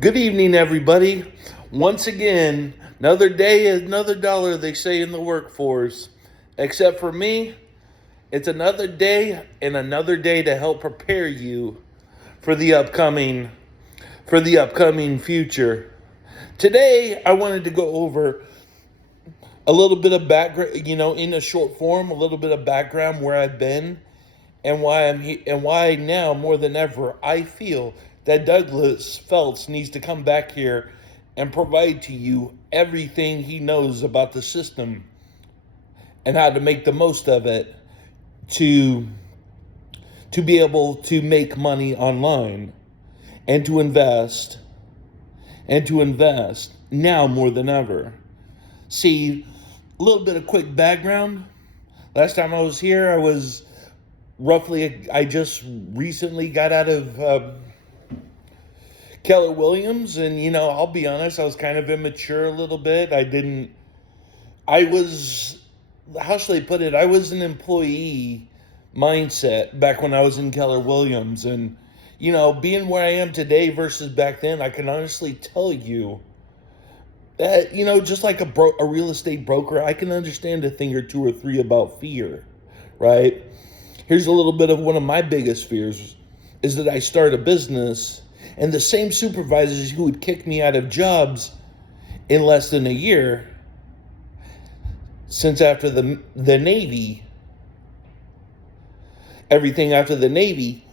Good evening, everybody. Once again, another day, another dollar, they say in the workforce. Except for me, it's another day and another day to help prepare you for the upcoming future. Today, I wanted to go over a little bit of background, in a short form, a little bit of background where I've been and why I'm here, and why now more than ever I feel that Douglas Phelps needs to come back here and provide to you everything he knows about the system and how to make the most of it to be able to make money online and to invest now more than ever. See, a little bit of quick background. Last time I was here, I just recently got out of Keller Williams, and I'll be honest, I was kind of immature a little bit. How should I put it? I was an employee mindset back when I was in Keller Williams, and being where I am today versus back then, I can honestly tell you that just like a real estate broker, I can understand a thing or two or three about fear, right? Here's a little bit of one of my biggest fears is that I start a business and the same supervisors who would kick me out of jobs in less than a year, since after the Navy, everything after the Navy,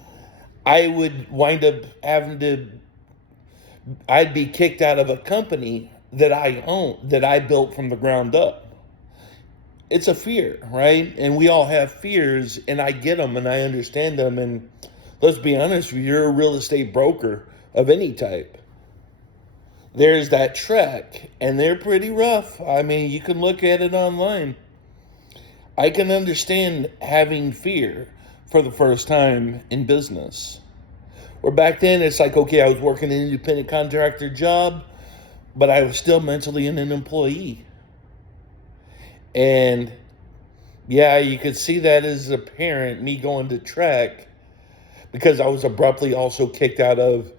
I would wind up I'd be kicked out of a company that I own, that I built from the ground up. It's a fear, right? And we all have fears, and I get them and I understand them. And let's be honest, if you're a real estate broker of any type, there's that trek, and they're pretty rough. I mean, you can look at it online. I can understand having fear for the first time in business. Where back then, it's like, okay, I was working an independent contractor job, but I was still mentally an employee. And yeah, you could see that as a parent, me going to track, because I was abruptly also kicked out of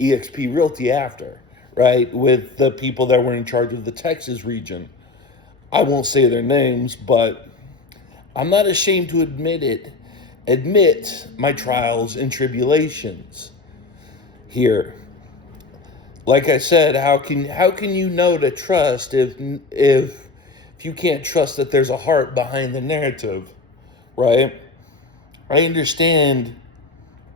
eXp Realty after, right? With the people that were in charge of the Texas region. I won't say their names, but I'm not ashamed to admit my trials and tribulations here. Like I said, how can you know to trust if you can't trust that there's a heart behind the narrative, right? I understand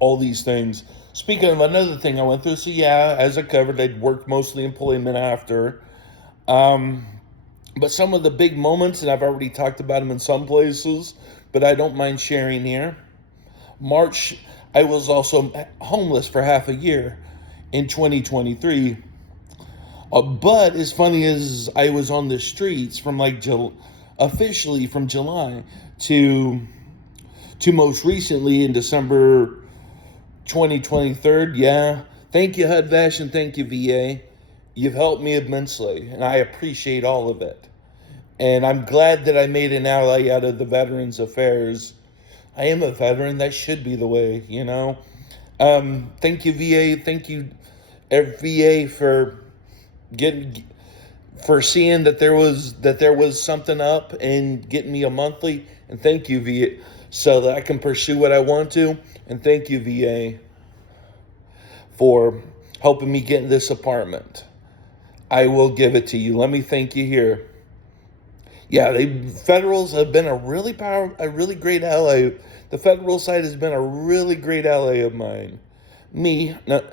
all these things. Speaking of another thing I went through, so yeah, as I covered, I'd worked mostly employment after. But some of the big moments, and I've already talked about them in some places, but I don't mind sharing here. March, I was also homeless for half a year in 2023. But as funny as I was on the streets from officially from July to most recently in December 2023, yeah. Thank you, HUD-VASH, and thank you, VA. You've helped me immensely, and I appreciate all of it. And I'm glad that I made an ally out of the Veterans Affairs. I am a veteran. That should be the way, Thank you, VA. Thank you, VA, for seeing that there was something up and getting me a monthly, and thank you, VA, so that I can pursue what I want to. And thank you, VA, for helping me get in this apartment. I will give it to you. Let me thank you here. Yeah, the Federals have been a really great ally. The federal side has been a really great ally of mine. Me, not,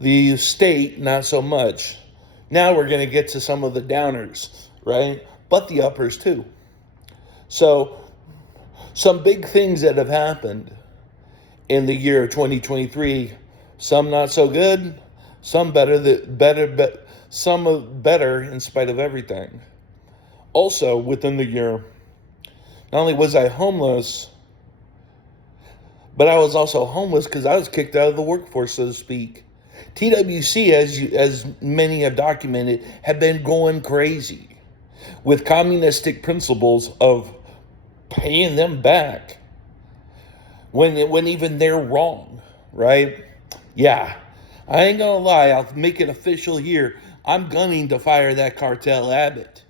the state, not so much. Now we're going to get to some of the downers, right? But the uppers too. So, some big things that have happened in the year of 2023. Some not so good, some some better in spite of everything. Also, within the year, not only was I homeless, but I was also homeless because I was kicked out of the workforce, so to speak. TWC, as many have documented, have been going crazy with communistic principles of paying them back when even they're wrong, right? Yeah, I ain't gonna lie, I'll make it official here. I'm gunning to fire that cartel Abbott.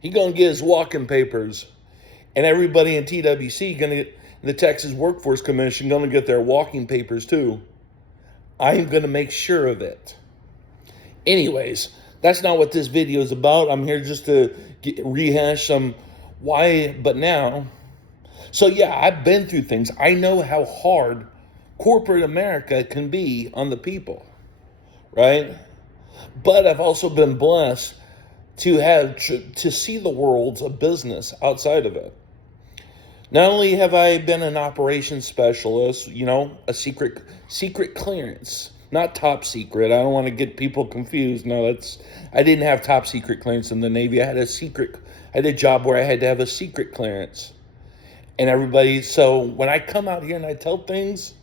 He gonna get his walking papers, and everybody in TWC gonna get the Texas Workforce Commission gonna get their walking papers too. I am gonna make sure of it. Anyways, that's not what this video is about. I'm here just to rehash some why, but now. So yeah, I've been through things. I know how hard corporate America can be on the people, right? But I've also been blessed to have to see the world of business outside of it. Not only have I been an operations specialist, a secret clearance, not top secret. I don't want to get people confused. No, I didn't have top secret clearance in the Navy. I had a job where I had to have a secret clearance. And everybody, so when I come out here and I tell things,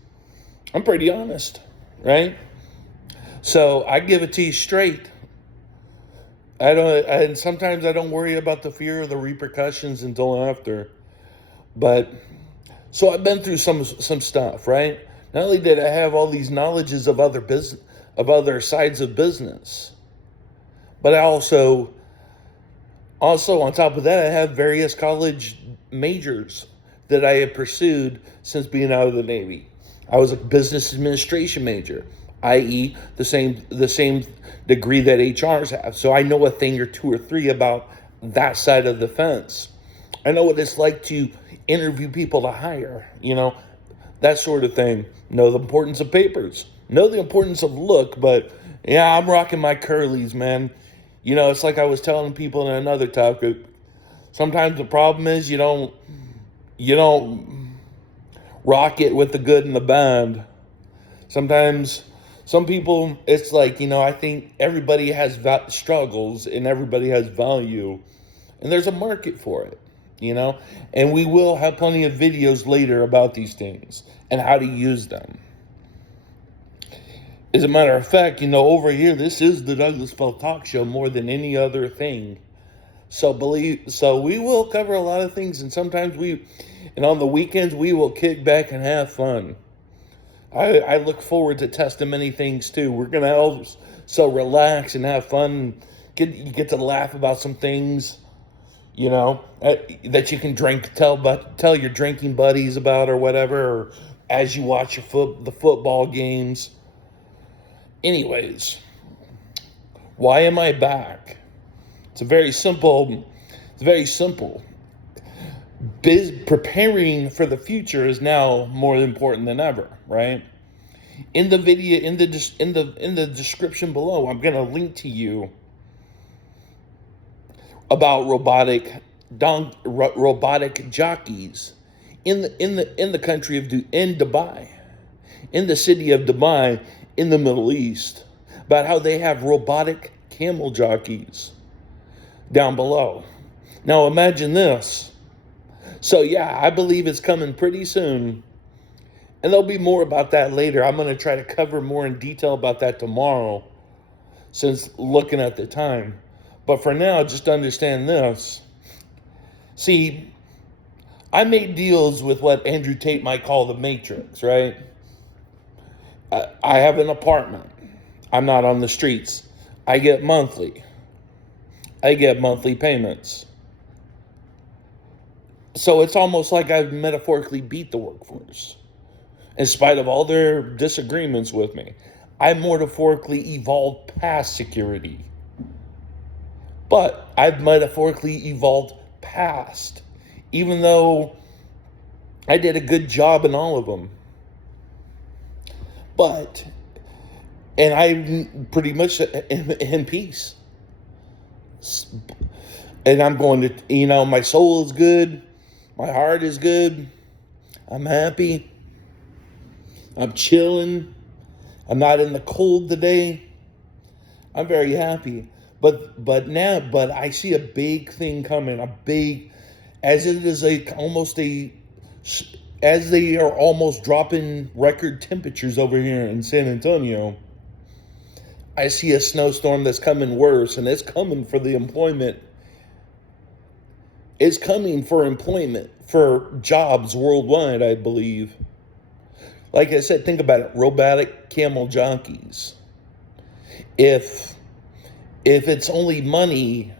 I'm pretty honest, right? So I give it to you straight. And sometimes I don't worry about the fear of the repercussions until after. But so I've been through some stuff, right? Not only did I have all these knowledges of other sides of business, but I also on top of that, I have various college majors that I have pursued since being out of the Navy. I was a business administration major, i.e., the same degree that HRs have. So I know a thing or two or three about that side of the fence. I know what it's like to interview people to hire, that sort of thing. Know the importance of papers. Know the importance of look, but yeah, I'm rocking my curlies, man. It's like I was telling people in another topic. Sometimes the problem is you don't rock it with the good and the bad. Sometimes some people, it's like, I think everybody has struggles and everybody has value, and there's a market for it, and we will have plenty of videos later about these things and how to use them. As a matter of fact, over here, this is the Douglas Felt Talk Show more than any other thing. So we will cover a lot of things, and sometimes and on the weekends, we will kick back and have fun. I look forward to testing many things too. We're going to also relax and have fun. You get to laugh about some things, that you can tell your drinking buddies about or whatever, or as you watch the football games. Anyways, why am I back? It's very simple. Preparing for the future is now more important than ever, right? In the video, in the description below, I'm going to link to you about robotic jockeys in the country of Dubai, in the city of Dubai, in the Middle East, about how they have robotic camel jockeys down below. Now imagine this. So yeah, I believe it's coming pretty soon. And there'll be more about that later. I'm going to try to cover more in detail about that tomorrow, since looking at the time. But for now, just understand this. See, I made deals with what Andrew Tate might call the Matrix, right? I have an apartment. I'm not on the streets. I get monthly payments. So it's almost like I've metaphorically beat the workforce. In spite of all their disagreements with me, I metaphorically evolved past security. But I've metaphorically evolved past, even though I did a good job in all of them. And I'm pretty much in peace. And I'm going to, my soul is good. My heart is good. I'm happy. I'm chilling. I'm not in the cold today. I'm very happy. But I see a big thing coming. As they are almost dropping record temperatures over here in San Antonio, I see a snowstorm that's coming worse, and it's coming for the employment. It's coming for employment, for jobs worldwide, I believe. Like I said, think about it. Robotic camel jockeys. If it's only money,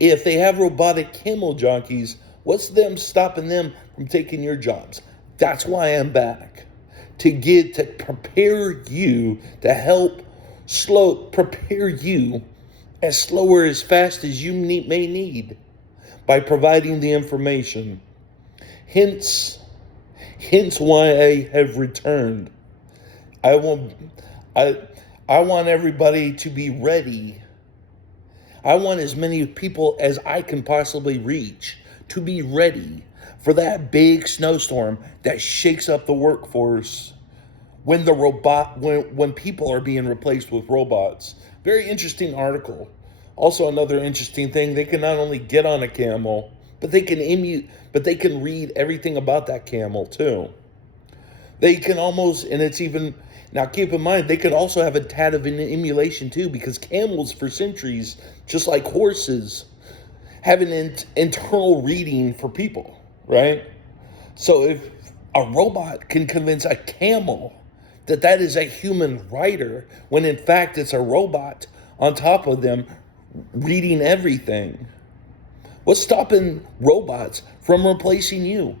if they have robotic camel jockeys, what's them stopping them from taking your jobs? That's why I'm back. To prepare you, to help prepare you as slower as fast as you may need by providing the information. Hence why I have returned. I want I want everybody to be ready. I want as many people as I can possibly reach to be ready for that big snowstorm that shakes up the workforce when when people are being replaced with robots. Very interesting article. Also another interesting thing, they can not only get on a camel, but they can read everything about that camel too. They can almost, and it's even, now keep in mind, they could also have a tad of an emulation too, because camels for centuries, just like horses, have an internal reading for people, right? So if a robot can convince a camel that is a human writer, when in fact it's a robot on top of them reading everything, what's stopping robots from replacing you?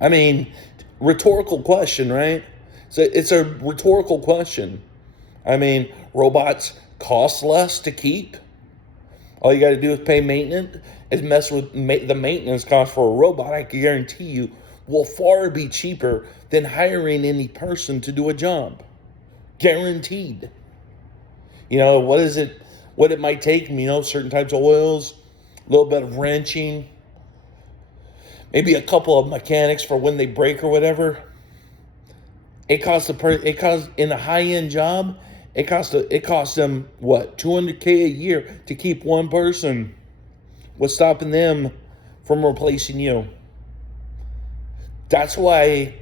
I mean, rhetorical question, right? So it's a rhetorical question. I mean, robots cost less to keep. All you got to do is pay maintenance. Is mess with the maintenance cost for a robot. I can guarantee you will far be cheaper than hiring any person to do a job. Guaranteed. You know, what it might take, certain types of oils, a little bit of wrenching, maybe a couple of mechanics for when they break or whatever. It costs in a high-end job, it costs them what, $200K a year to keep one person. What's stopping them from replacing you? That's why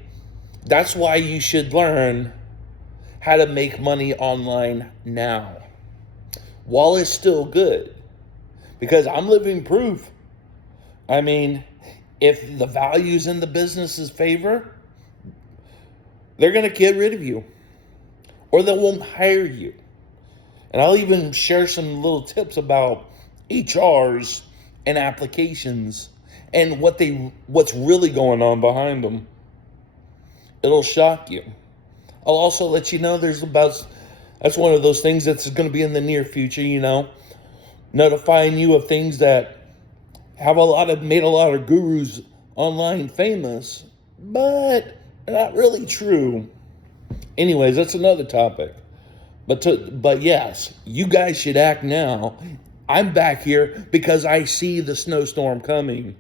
you should learn how to make money online now, while it's still good, because I'm living proof. I mean, if the values in the business's favor, they're going to get rid of you, or they won't hire you. And I'll even share some little tips about HRs and applications and what's really going on behind them. It'll shock you. I'll also let you know that's one of those things that's going to be in the near future, notifying you of things that have made a lot of gurus online famous, but not really true. Anyways, that's another topic. But yes, you guys should act now. I'm back here because I see the snowstorm coming.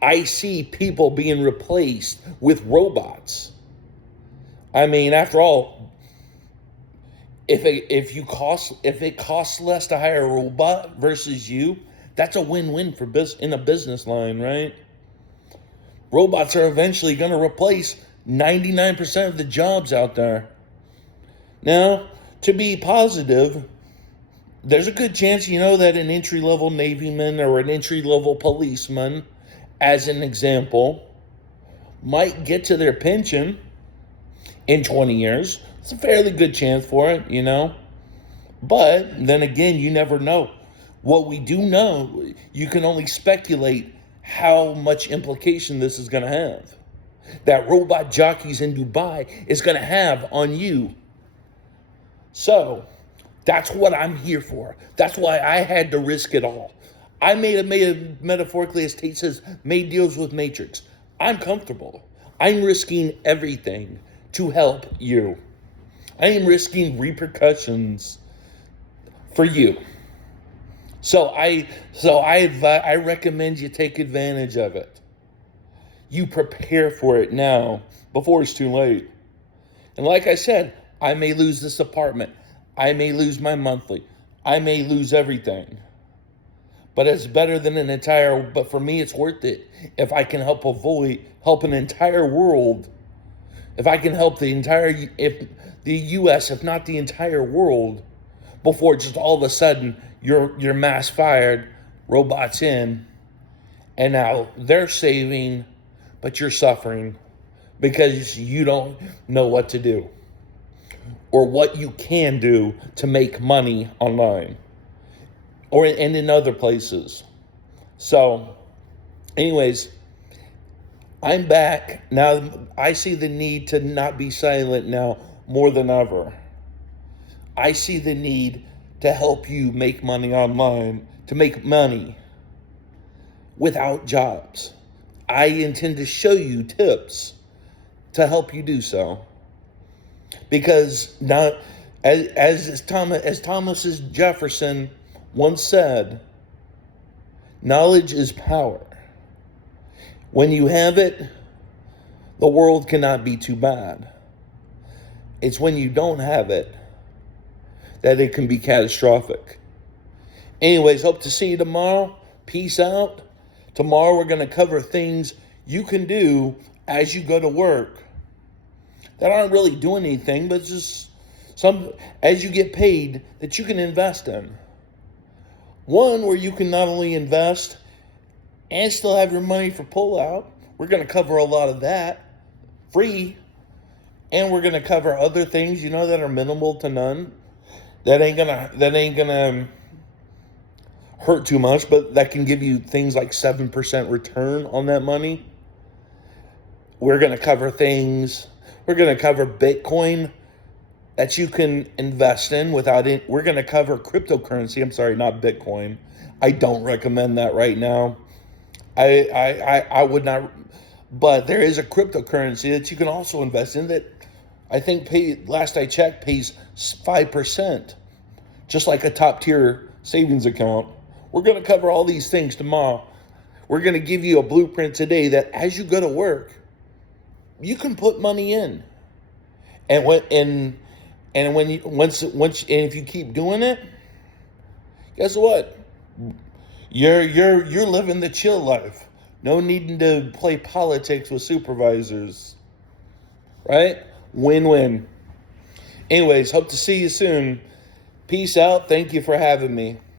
I see people being replaced with robots. I mean, after all, if it costs less to hire a robot versus you, that's a win-win in a business line, right? Robots are eventually going to replace 99% of the jobs out there. Now, to be positive, there's a good chance, that an entry-level Navyman or an entry-level policeman, as an example, might get to their pension in 20 years. It's a fairly good chance for it, But then again, you never know. What we do know, you can only speculate how much implication this is going to have. That robot jockeys in Dubai is going to have on you. So, that's what I'm here for. That's why I had to risk it all. I metaphorically, as Tate says, made deals with Matrix. I'm comfortable. I'm risking everything to help you. I am risking repercussions for you. So I recommend you take advantage of it. You prepare for it now before it's too late. And like I said, I may lose this apartment. I may lose my monthly. I may lose everything. But it's better than but for me, it's worth it. If I can help an entire world, if I can help if the U.S., if not the entire world, before just all of a sudden you're mass fired, robots in, and now they're saving, but you're suffering because you don't know what to do. or what you can do to make money online and in other places. So, anyways, I'm back. Now I see the need to not be silent now more than ever. I see the need to help you make money online, to make money without jobs. I intend to show you tips to help you do so. Because now, as Thomas Jefferson once said, knowledge is power. When you have it, the world cannot be too bad. It's when you don't have it that it can be catastrophic. Anyways, hope to see you tomorrow. Peace out. Tomorrow we're going to cover things you can do as you go to work that aren't really doing anything, but just some as you get paid that you can invest in. One where you can not only invest and still have your money for pullout. We're going to cover a lot of that free. And we're going to cover other things, that are minimal to none. That ain't gonna hurt too much, but that can give you things like 7% return on that money. We're going to cover things. We're going to cover Bitcoin that you can invest in without it. We're going to cover cryptocurrency. I'm sorry, not Bitcoin. I don't recommend that right now. I would not, but there is a cryptocurrency that you can also invest in that I think last I checked pays 5%, just like a top tier savings account. We're going to cover all these things tomorrow. We're going to give you a blueprint today that as you go to work, you can put money in, and if you keep doing it, guess what? You're living the chill life. No needing to play politics with supervisors. Right? Win-win. Anyways, hope to see you soon. Peace out. Thank you for having me.